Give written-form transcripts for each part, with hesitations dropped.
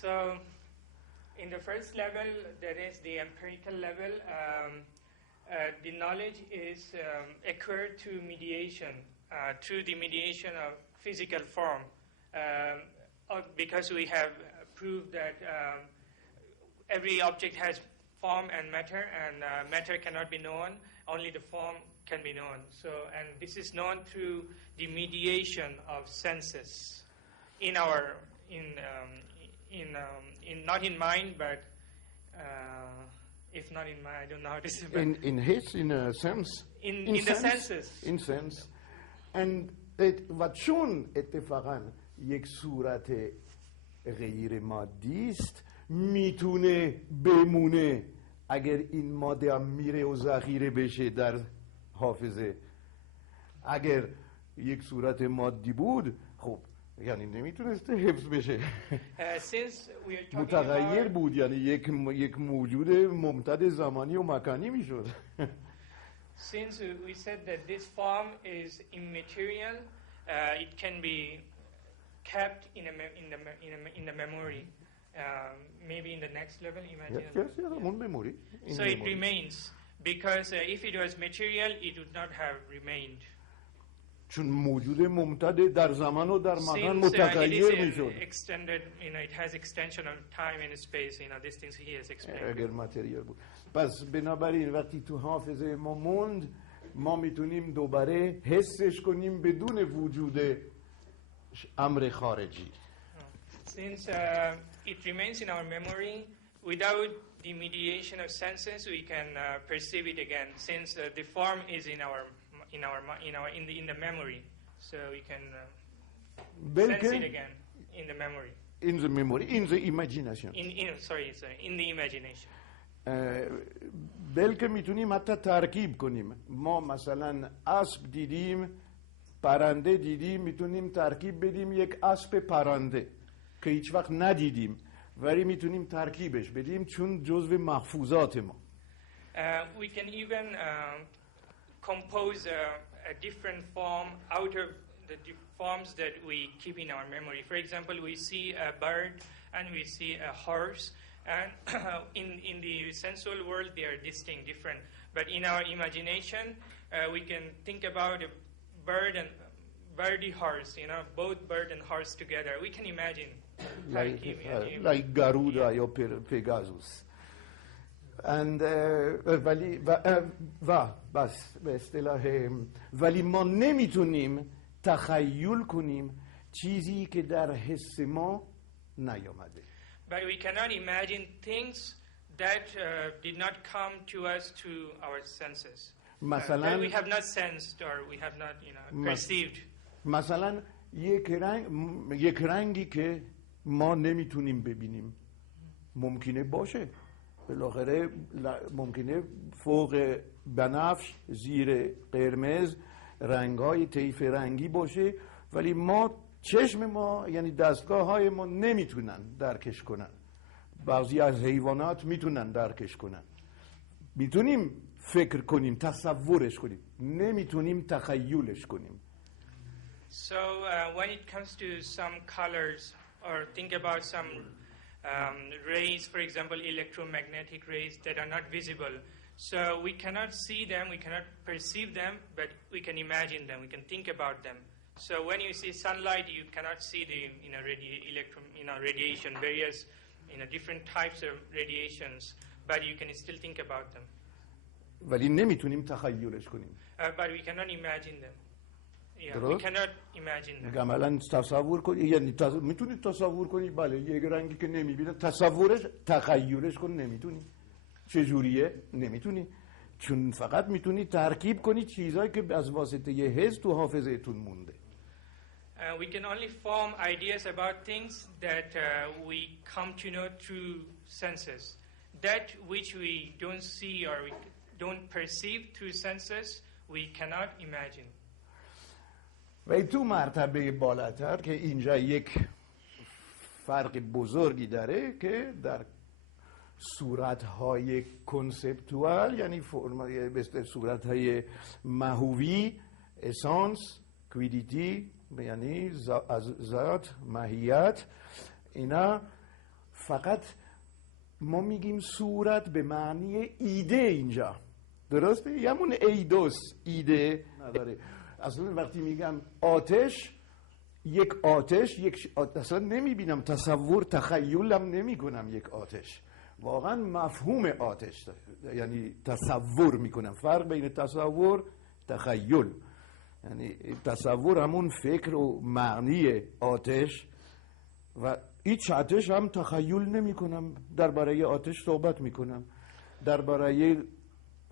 So, in the first level, that is the empirical level, the knowledge is acquired through mediation, through the mediation of physical form, because we have proved that every object has form and matter cannot be known, only the form can be known. So, and this is known through the mediation of senses in our, not in mind, but if not in mind, I don't know how to say it. In a sense. In the senses. In sense. And و چون اتفاقا یک صورت غیر مادی است میتونه بمونه اگر این ماده هم میره و ذخیره بشه در حافظه. اگر یک صورت مادی بود خب یعنی نمیتونسته حفظ بشه. متغیر بود، یعنی یک موجود ممتد زمانی و مکانی میشد. Since we said that this form is immaterial, it can be kept in the memory. Maybe in the next level, imagine. Yes, memory. So it remains, because if it was material, it would not have remained. چون موجود ممتد در زمان و در مکان متغیر میشد. Extended, it has extension of time and space. These things he has explained. اگر ماتریال بود. پس بنابراین وقتی تو حافظه ما موند، ما میتونیم دوباره حسش کنیم بدون وجود امر خارجی. Since it remains in our memory, without the mediation of senses, we can perceive it again. Since the form is in the memory, so we can sense it again in the memory. In the memory, in the imagination. In the imagination. بلکه میتونیم حتی ترکیب کنیم. ما مثلا اسب دیدیم، پرنده دیدیم، میتونیم ترکیب بدیم یک اسب پرنده که هیچ وقت ندیدیم، ولی میتونیم ترکیبش بدیم چون جزو محفوظات ما. We can even compose a different form out of the forms that we keep in our memory. For example, we see a bird and we see a horse, and in the sensual world they are distinct, different. But in our imagination, we can think about a bird and birdie horse, both bird and horse together. We can imagine. Like Garuda or Pegasus. And بس به اصطلاح ولی ما نمیتونیم تخیل کنیم چیزی که در حس ما نیامده. But we cannot imagine things that did not come to us through our senses. That we have not sensed or we have not, perceived. مثلا یک رنگی که ما نمیتونیم ببینیم ممکنه باشه. بالاخره ممکنه فوق بنفش زیر قرمز رنگ‌های طیف رنگی باشه، ولی چشم ما یعنی دستگاه های ما نمیتونن درکش کنن. بعضی از حیوانات میتونن درکش کنن. میتونیم فکر کنیم، تصورش کنیم، نمیتونیم تخیلش کنیم. So when it comes to some colors or think about some rays, for example, electromagnetic rays that are not visible. So we cannot see them, we cannot perceive them, but we can imagine them, we can think about them. So when you see sunlight, you cannot see the radiation, various different types of radiations, but you can still think about them. ولی نمیتونیم تخیلش کنیم. But we cannot imagine them. Yeah, we cannot imagine them. عملاً تصور کنی، یعنی میتونید تصور کنی، بله یک رنگی که نمیبینه تخیلش کن نمیتونی. چجوریه؟ نمیتونی. چون فقط میتونی ترکیب کنی چیزایی که از واسطه یه حس تو حافظه‌تون مونده. We can only form ideas about things that we come to know through senses. That which we don't see or we don't perceive through senses, we cannot imagine. و تو مرتبه بالاتر که اینجا یک فرق بزرگی داره که در صورت‌های کنسپتوال، یعنی به صورت‌های ماهوی، اسانس، کویدیتی، یعنی ذات، ماهیت، اینا فقط ما میگیم صورت به معنی ایده اینجا، درسته؟ همون ایدوس، ایده نداره. اصلا وقتی میگم آتش، یک آتش، اصلا نمیبینم، تصور تخیلم نمی کنم یک آتش، واقعا مفهوم آتش یعنی تصور میکنم. فرق بین تصور تخیل، یعنی تصور همون فکر و معنی آتش و هیچ آتش هم تخیل نمی کنم. درباره آتش صحبت میکنم، درباره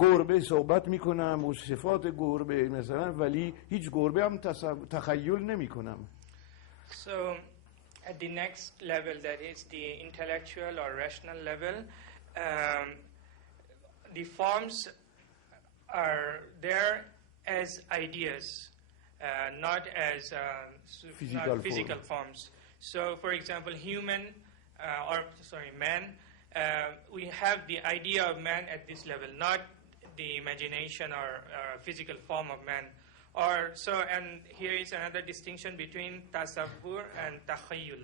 گربه صحبت میکنم و صفات گربه مثلا، ولی هیچ گربه هم تخیل نمی کنم. So at the next level, that is the intellectual or rational level, the forms are there as ideas, not as physical forms. So, for example, man, we have the idea of man at this level, not the imagination or physical form of man. And here is another distinction between tasawwur and takhayyul.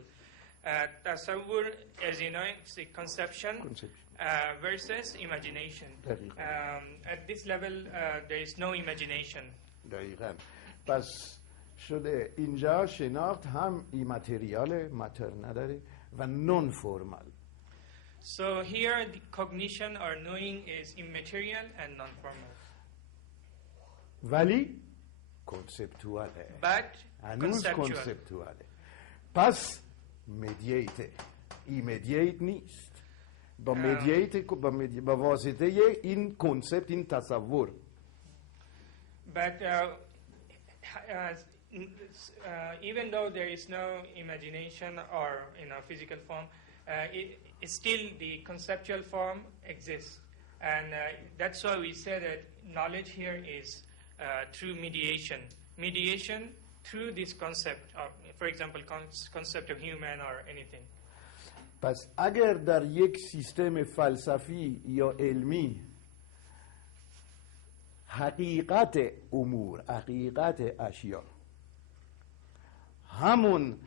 Tasawwur, as you know, it's a conception. Versus imagination. At this level, there is no imagination. دقیقاً. پس شده اینجا شناخت هم ایماتریال، ماتر نداره و نون فرمال. So here the cognition or knowing is immaterial and non-formal. ولی کنسپتواله. But هنوز conceptual. کنسپتواله. پس مدییته. ایمدییت نیست. با مدییت با واسطه این کنسپت، این تصور. But even though there is no imagination or physical form, still the conceptual form exists, and that's why we say that knowledge here is through mediation through this concept, or for example, concept of human or anything. پس اگر در یک سیستم فلسفی یا علمی حقیقت امور، حقیقت اشیا همون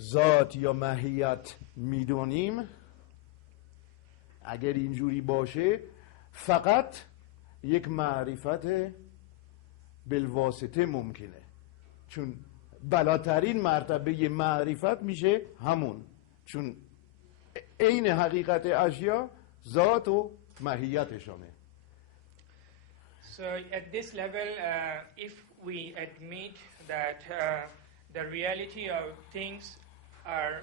ذات یا ماهیت میدونیم، اگر اینجوری باشه فقط یک معرفت بالواسطه ممکنه، چون بالاترین مرتبه معرفت میشه همون، چون عین حقیقت اشیا ذات و ماهیتشونه. So at this level, if we admit that the reality of things are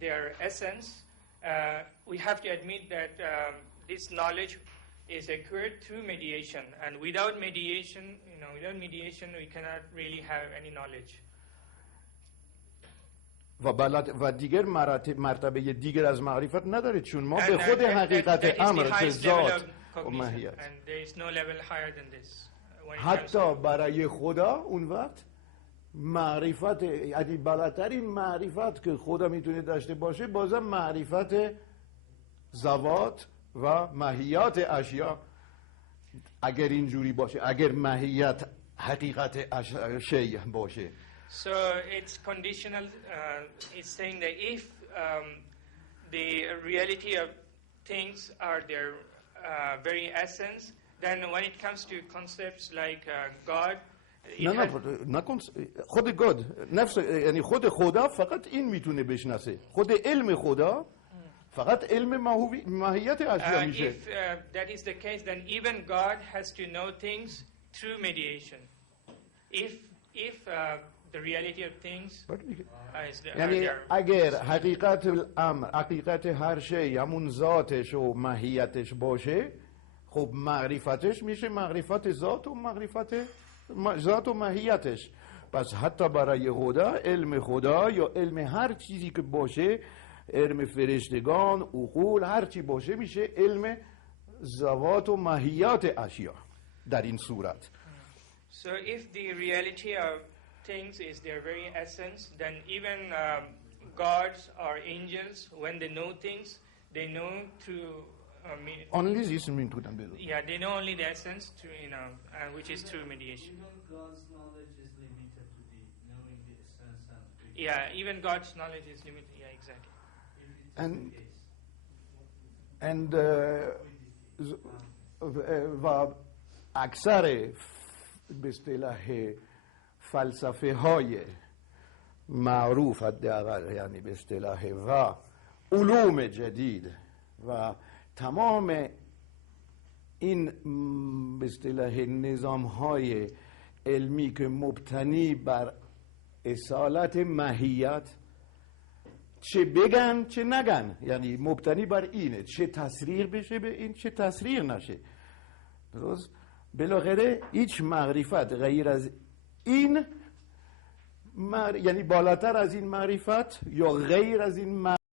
their essence, we have to admit that this knowledge is acquired through mediation, and without mediation, we cannot really have any knowledge. و دیگر مرتبه دیگر از معرفت نداره، چون ما به خود حقیقت امر که ذات و ماهیت، حتی برای خدا اون وقت معرفت، یعنی بالاترین معرفت که خدا میتونه داشته باشه بازم معرفت ذوات و ماهیات اشیا. اگر اینجوری باشه، اگر ماهیت حقیقت شیء باشه. So it's conditional. It's saying that if the reality of things are their very essence, then when it comes to concepts like God, نه خود گاد نفس، یعنی خود خدا فقط این میتونه بشناسه، خود علم خدا فقط علم ماهیت اشیا میشه. If that is the case, then even God has to know things through mediation. If the reality of things یعنی اگر حقیقت الامر، حقیقت هر شی همون ذاتش و ماهیتش باشه، خب معرفتش میشه معرفت ذات و ماهیتش. پس حتی برای خدا، علم خدا یا علم هر چیزی که باشه، علم فرشتگان، عقول، هر چی باشه میشه علم ذوات و ماهیات اشیا در این صورت. So if the reality of things is their very essence, then even gods or angels, when they know things, they know through only this میتونن بدون. Yeah, they know only the essence, which is through mediation. Even God's knowledge is limited to the knowing the essence and. Yeah, even God's knowledge is limited. Yeah, exactly. And and و اکثر به اصطلاح فلسفه های معروف حداقل یعنی به اصطلاح و علوم جدید و تمام این به اصطلاح نظام های علمی که مبتنی بر اصالت ماهیت، چه بگن چه نگن، یعنی مبتنی بر اینه، چه تصریح بشه به این چه تصریح نشه، درست؟ بالاخره هیچ معرفت غیر از این یعنی بالاتر از این معرفت یا غیر از این